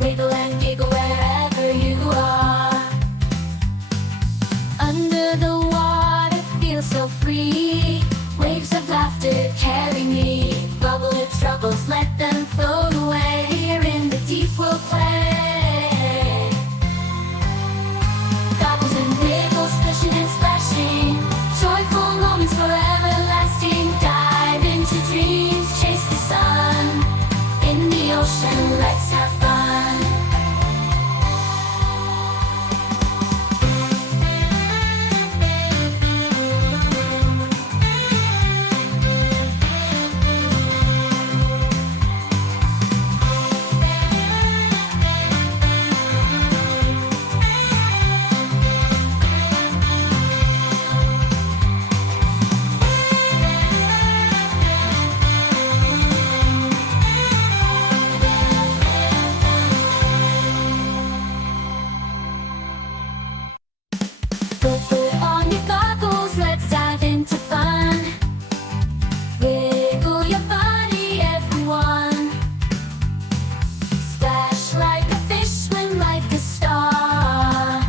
Wiggle and giggle wherever you are. Under the water, feel so free. Waves of laughter carry me. Bubble with troubles, let them float away. Here in the deep we'll play. Goggles and wiggles, splishing and splashing. Joyful moments forever lasting. Dive into dreams, chase the sun. In the ocean, let's have fun. Put on your goggles, let's dive into fun. Wiggle your body, everyone. Splash like a fish, swim like a star.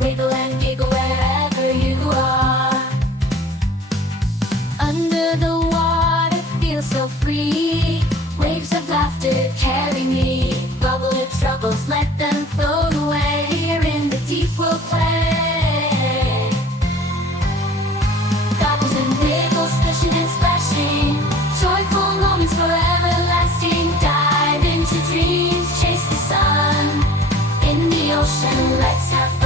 Wiggle and giggle wherever you are. Under the water, feel so free. Waves of laughter carry me. Bubble with troubles, let them float away. Here in the deep we'll play. Goggles and wiggles, splishing and splashing. Joyful moments forever lasting. Dive into dreams, chase the sun. In the ocean, let's have fun.